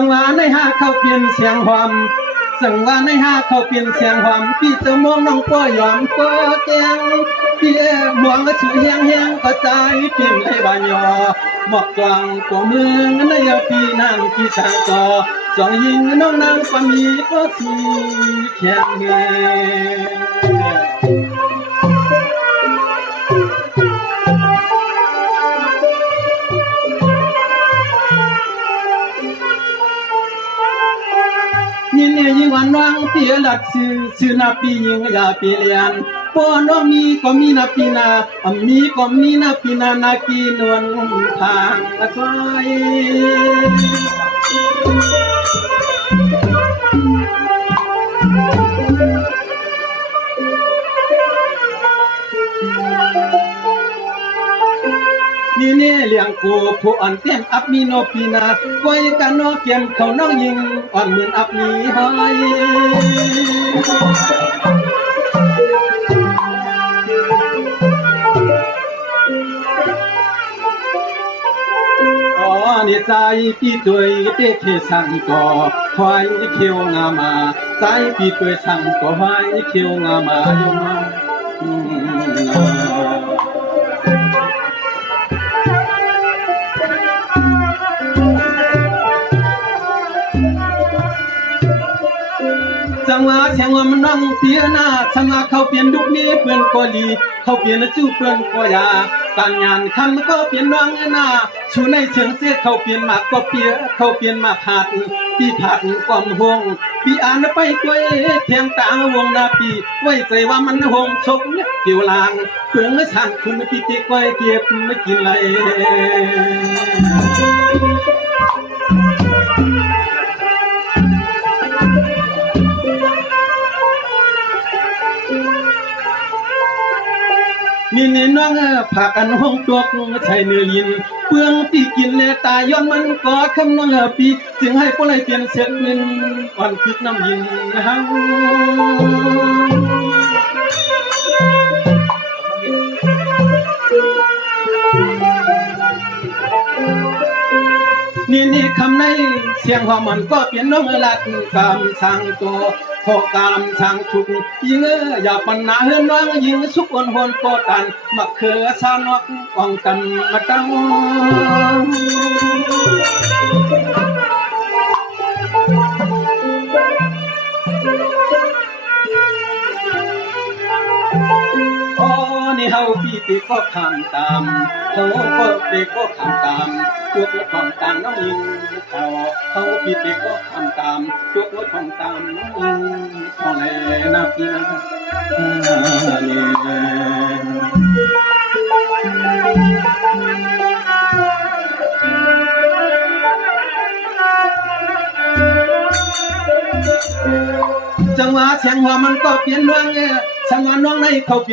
งหวะในห้าเขาเปลี่ยนเสียงหวามสังว่าในห้าเขาเปลี่ยนเสียงหวามพี่จะมองน้องป้อยอมก็แกงพี่เอ๋หวงก็สวยแหงแหงก็ใจเปลี่ยนให้บานยอหมอกกวางกว่าเมืองในยาปีนั่งพี่สางกอสองยิงน้องนางปามีก็สีแข็งเง ยินยิงวันวังเปียหลัดซื้อซื้อนาปียิงยาปีเลียนปอน้องมีก็มีนาปีนาอมีก็มีนาปีนานากีนวลทางกระซอย นี่เนี่ยเลี้ยงกูผู้อ่อนเตี้ยนอับมีโนปีนาไว้กันนอเกียมเขาน้องยิงอ่อนเหมือนอับมีหอยอ๋อนี่ใจพี่ตัวเตะเคสังก็หอยเขียวง งก็หอยเขียวงามาอยู่มาอืมจังหวะเสียงว่ามันน้องเปียนาจังหวะเขาเปลี่ยนดุกนี้เพื่อนก็ลี เขาเปลี่ยนจู้เพื่อนก็ยาการงานคำก็เปลี่ยนน้องนาชูในเสียงเสียเขาเปลี่ยนมากก็เปียเขาเปลี่ยนมาขาดปีผัดความห่วงปีอ่านไปด้วยเทียงตาวงนาปี ไว้ใจว่ามันหงชกเกี่ยวลางเพื่องช่างคุณปีติก้อยเก็บไม่กินไรีนี่น้องผักอันห้องตัวกใช้เนื้อลินเปลืองปีกินเลตายย้อนมันก็คำน้องปีจึงให้พวกไรเปลี่ยนเสร็จนินอ่อนคิดน้ำยิงนะฮะนี่นี่คำในเสียงหัวมันก็เปลี่ยนน้องลัดคำสั่งตัว พอกามสั่งทุกยิงเอออย่าปัญหาเฮือนน้องยิงสุกอนหนโปตันมะเขือสานอกกองกันมาตั้ง เฮาพี่ติก็ทำตามเฮาก็เด็กก็ทำตามตัวรถของตามน้องยิงเขาเฮาพี่ติก็ทำตามตัวรถของตามน้องยิงเขาแลนับนะอ่าเนี่ยจังหวะเสียงหัวมันก็เปลี่ยนเรื่องเนี่ย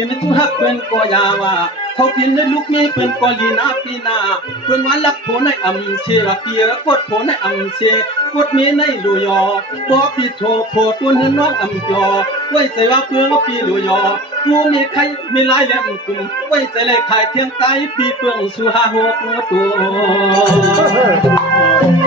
นจุฮักเป็นก็ยาว่าเขาเปลี่ยนในลูกนี้เป็นก็ลีนาปีนาเป็นวันลักโผในอำเชว่าเปียกดโผในอำเชกดมีในลุยอบ่ปีโทโพตัวนื้อน้องอำยอไว้ใจว่าเพื่องปีลุยอกูมีใครมีหลายแหลมกุมไว้ใจเลยขายเทียงไตปีเปืองสุหาหกตัวตัว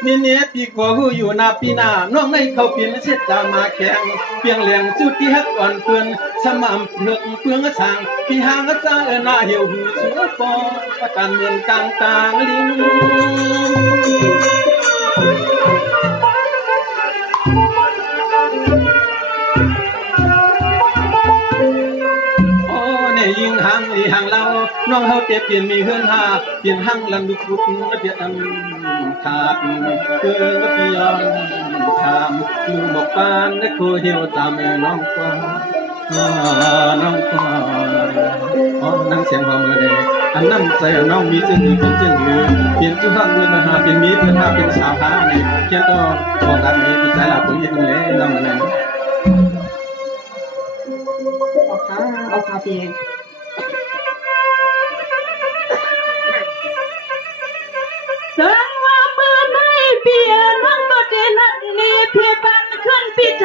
เออลาปีเตียก็ปุ่นควันวันสุยิงนับปีนาสุยิงนี่เนี่ยปีกว่าหูอยู่นาปีนาน้องในเขาเปลี่ยนเสียจามาแข่งเปียงเหลียงจุดที่ฮักก่อนเปือนสมามเลือกเปืองช่างปีหางจ้าเอหน้าเหี่ยวหูเสือปอประกันเมืองกลางต่างลิงโอ้เนี่ยยิงหังลีหังเราน้องเฮาเจ็บเปลี่ยนมีเฮือนหาเปลี่ยนหังลันดุกุกระเบียดอัน ขาดเกินปียอนชามลูกบอกปานได้คุยเหี่ยวจามแม่น้องก็น้องก็อ๋อนั่งเสียงพอมือเด็กอันน้ำใจน้องมีเส้นดีเป็นเส้นดีเปลี่ยนจุดห้างเงินมาหาเป็นมีเพื่อหาเป็นชาวพาในเพียงก็บอกกันนี้ดีใจหลับตัวเย็นเลยน้องนั่นเอาค่ะเอาค่ะพี่สั ดนี้เพียบันขึ้นปิดท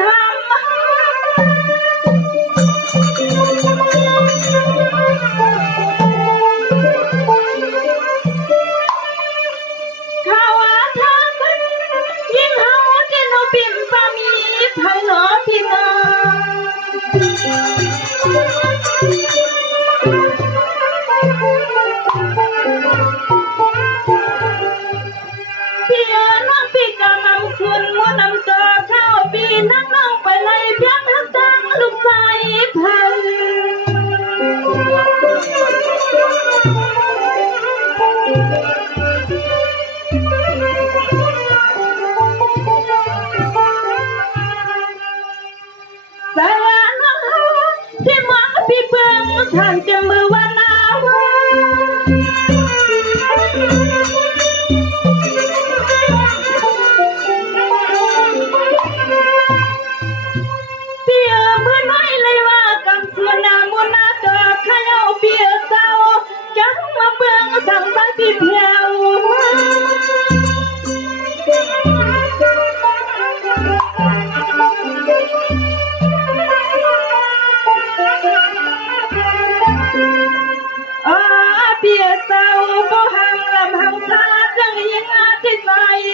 ทางเต็มมือว่าหนาวาเปียเมื่อน้อยเลยว่ากำสวนนามุนาดอกขยเอาเปียเศร้าจังมาเบิ่งสั่งไปพี่เพียวอา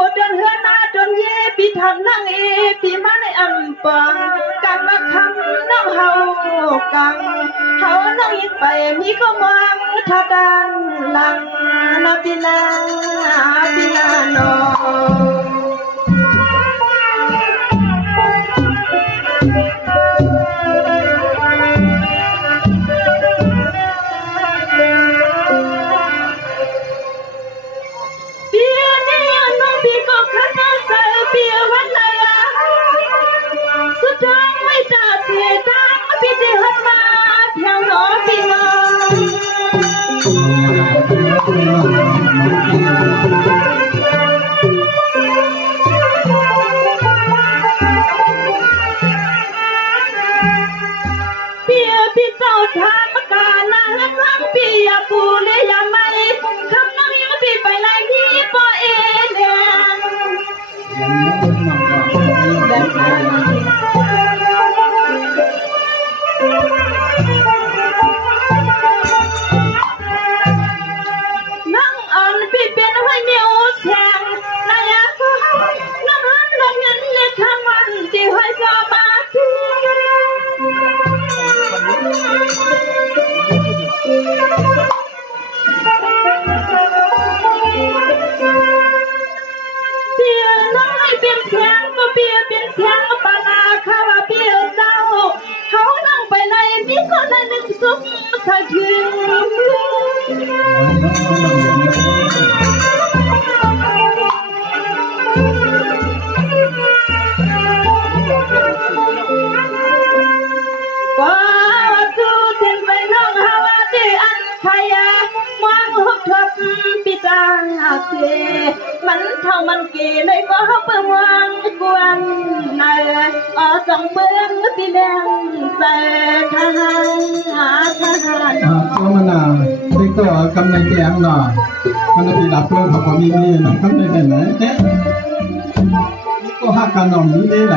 เจ้าโดนเฮือนาจนเย่พี่ทำนั่งเอพี่มาในอำปังกังมาคำน้องเฮากังเฮาน้องยิงไปมีก็มังทาดังลังนาพี่นาพี่นาน้อง แดงแต่ทหารทหารอ่าช่วงนั้นน่ะที่ก็กำลังแกงหน่ะมันจะมีหลับเพื่อนเขาก็มีนี่นะทำได้ไหนเอ๊ะนี่ก็หักกันหน่อมนี้ได้ไหน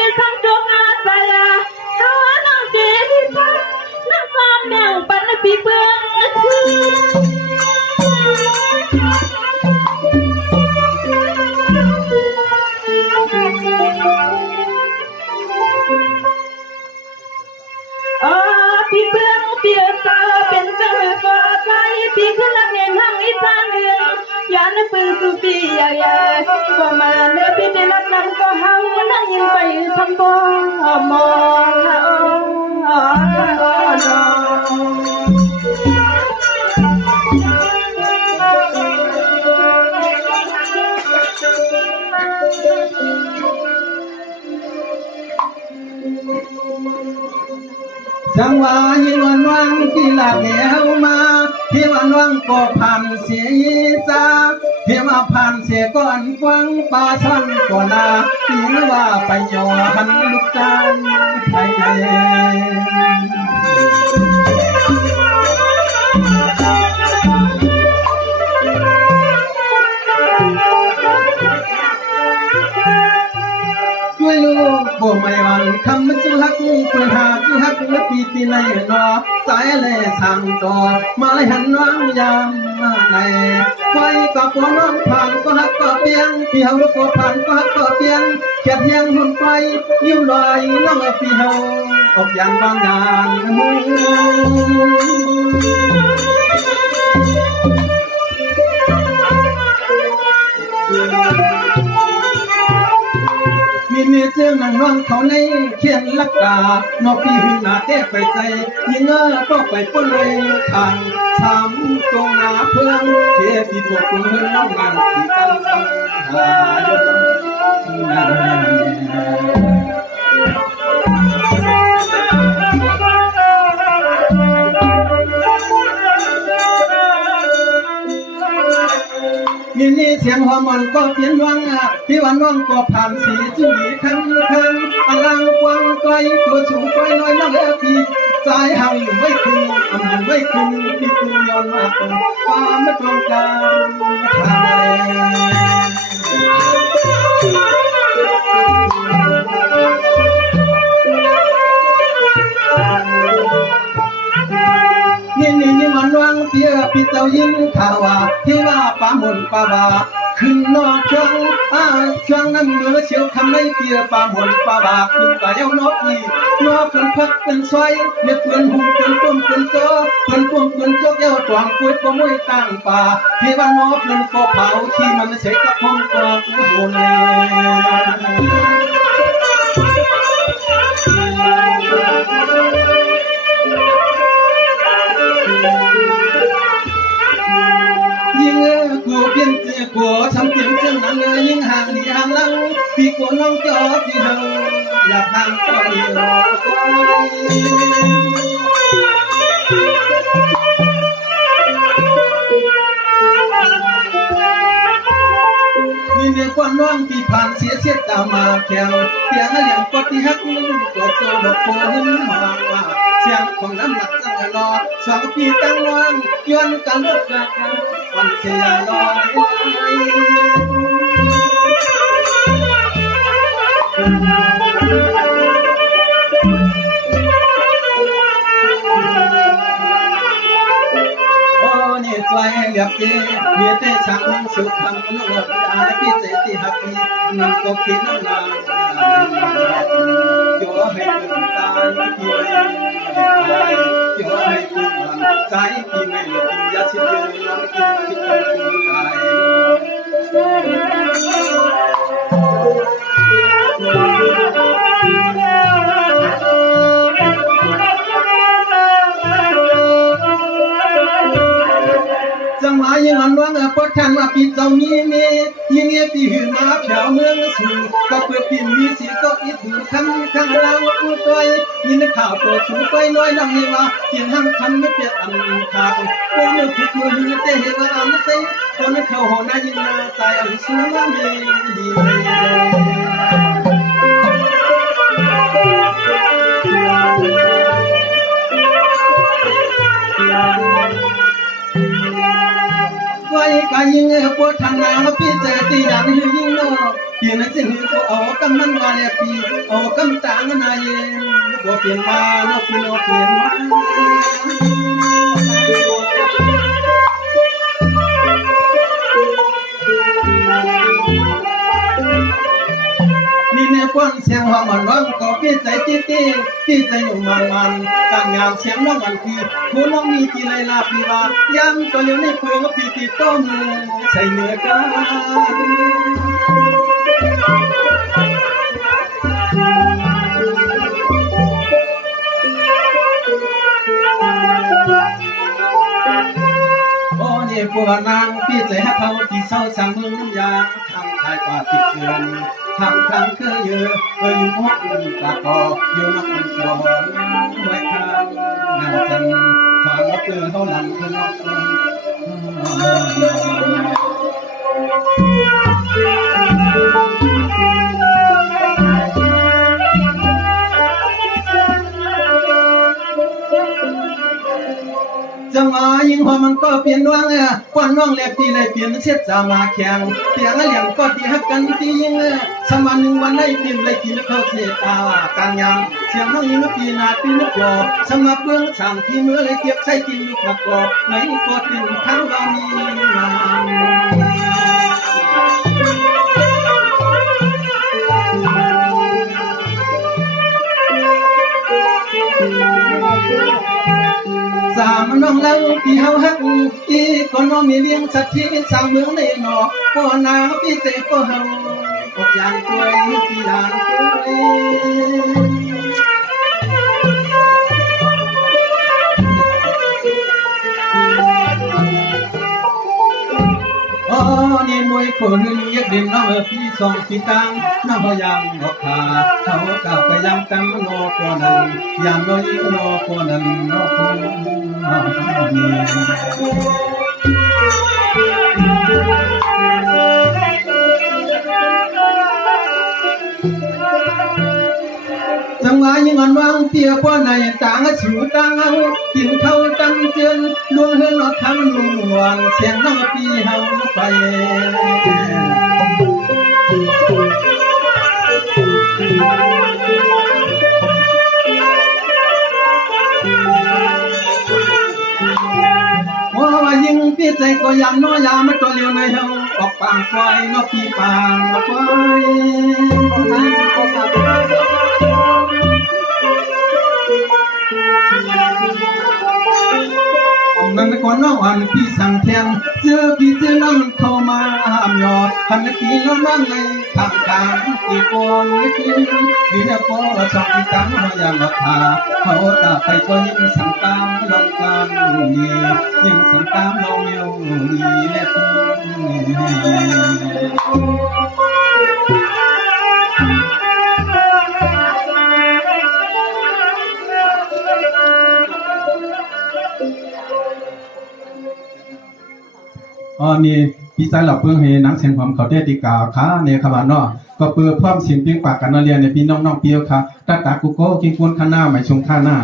ใจังหวะยิงวันวังที่หลับแหวมาที่วันวังก็ผ่านเสียยีจ้าที่มาผ่านเสียก่อนกวางปลาช่อนก่อนนาที่ว่าไปยอหันลูกจานไปไหนด้วยลูกบ่ไม่หวันคำมันจุฮักเพื่อนหา ที่ไหนนอสายเลยสั่งต่อมาเลยหันน้องยามมาในไว้กับปวน้องผ่านก็ฮักก็เปียงพี่เฮาก็ผ่านก็ฮักก็เปียงเขียดยังหุ่นไปยิ้มลอยน้องไอ้พี่เฮาออกอย่างบางอย่าง มือมีเนื้อเจ้านังร้องเขาในเขียนลักกานอกพี่หึงหนาแก้ไปใจยิงเงอก็ไปป้นเลยทางสามตรงนาเพื่องเทพีพวกคุณน้องงานที่กันทำหายน เสียงหัวมันก็เปลี่ยนวังอะพี่วันวังก็ผ่านสีจุลีคันคันอลังวางไกลตัวสูงไกลน้อยน้องเอพี่ใจห่างอยู่ไม่คืนอันไม่คืนพี่คืนย้อนมาตรงความไม่ตรงกันทย พี่เจ้ายินข่าวว่าเทว่าป่ามนป่าบาขึ้นนอกเครื่องอ้าเครื่องนั้นเมื่อเชียวคำในเปียป่ามนป่าบาขึ้นก็เย้านกอีนอกเพิ่นพักเป็นซอยเนี่ยเพิ่นหุ่มเพิ่นต้มเพิ่นโจเพิ่นต้มเพิ่นโจกเย้าตวงปุ้ยก็มวยตั้งป่าเทว่านอเพิ่นก็เผาที่มันเสกกับพงกว่าอุบลย ลี่ยนเจอกูทำเปลี่ยนเจ้านั้นเออยิ่งห่างดีห่างลังพี่กูน้องจอพี่หังอยากห่างก็เดียวมีเนื้อความน้องที่ผ่านเสียเสียตามมาแข่งเตียงเหลี่ยมก็ที่ฮักก็โซดอกโพหินหางว่าเสียงของน้ำหนักสังรอสองปีตั้งน้องย้อนกันรถกะวันเสียลอยโอ้นี่สวยเหลือเกินมีแต่ช่างสุขทำนวดอาพี่เจติหักพี่นั่งก็คิดน้ำนางโยให้ตื่นใจพี่ไม่โย ให้ตื่นมันใจพี่ไม่ กินยาชิดยืนนอนกินคิด ท่างปดทันมาปีเจ้านี้เมยิงเอปีหือมาแผ่วเมืองสู่ก็เปิดปีมีสีก็อิดหูคำข้างล่างผู้ต้อยยินข่าวตัวสูงไปน้อย ยิงเอปวดทางนามาพี่เจอตีดังหือยิงนอเปลี่ยนสิหือก็เอากำมันวาเลปีเอากำตางนายเย็นบ่เปลี่ยนมาเนาะพี่เนาะเปลี่ยนมา นี่เนี่ยควันเสียงหอมันร้องก็พี่ใจตี้ตี้พี่ใจหนุ่มมันมันการงานเสียงน้องมันพี่ผู้น้องมีกี่ไรลาพี่ว่ายังก็เลี้ยวในครัวก็พี่ติดต้มใส่เนื้อกันโอ้นี่ปวดนางพี่ใจให้เขาที่เศร้าสั่งเมืองน้ำยาทำทายป่าติดเกลือน ทางทางเคยเยอะเอ้ยหมดปากคออยู่นักมันกวนไว้ข้างนางจันขวางเกลือเขาหลังเพื่อนอ เปลี่ยนดวงเออควันน้องแลบตีเลยเปลี่ยนเช็ดจามาแข็งเตียงเหลี่ยงก็ตีฮักกันตียิงเออสมันหนึ่งวันได้เปลี่ยนเลยกินแล้วเข้าเสียตาการยังเสียงน้องยิงปีนาปีนกยอสมัครเบื้องสั่งที่มือเลยเก็บใส่กินลูกมะกอกไหนก็ติ่งทั้งบานี สามน้องเล่าพี่เฮาฮักอีคนน้องมีเลี้ยงสัตว์ที่สาวเมืองในนอกก็นาพี่เจก็เฮาออกยางกล้วยที่ยางกล้วย นี่มวยคนเรียกเด่นน้องเอพี่สองพี่ตังน้องพยางออกขาเขากลับไปยังกันนอก่อนนั้นยามน้อยนอก่อนนั้นนอก่อนนี้ งหวะยังอ่อนวางเตียกว่าในต่างชิวต่างเอากินเข้าตั้งเจือนลวงเฮือนอทำลุงหวานเสียงน้องปีเฮาไปว่าว่ายิใจก็ยำน้อยยามันตัวเลียวในเฮาออกปางควายนอกปีปางควาย เอาขาเปียนั่นก็น้องอันพี่สั่งแทงเจอพี่เจอน้องเข้ามาห้ามยอดพันปีแล้วนั่งในทางการตีโกนกินดีนะก็ชอบที่ตั้งมายามมาพาเขาตาไปก็ยิ่งสั่งตามลองกันนี่ยิ่งสั่งตามลองเมียวนี่แน่คุณ อ๋อนี่พี่ชายเราเพิ่งเห็นนังเสียงผมเขาได้ติกาค่ะเนี่ยครับานนอก็เปือเพิ่มเสียงเพียงปากกันนเรียนในพี่น้องๆเปียวค่ะตาตากุโก้กินกวนข้างหน้าหมายชงข้างหน้า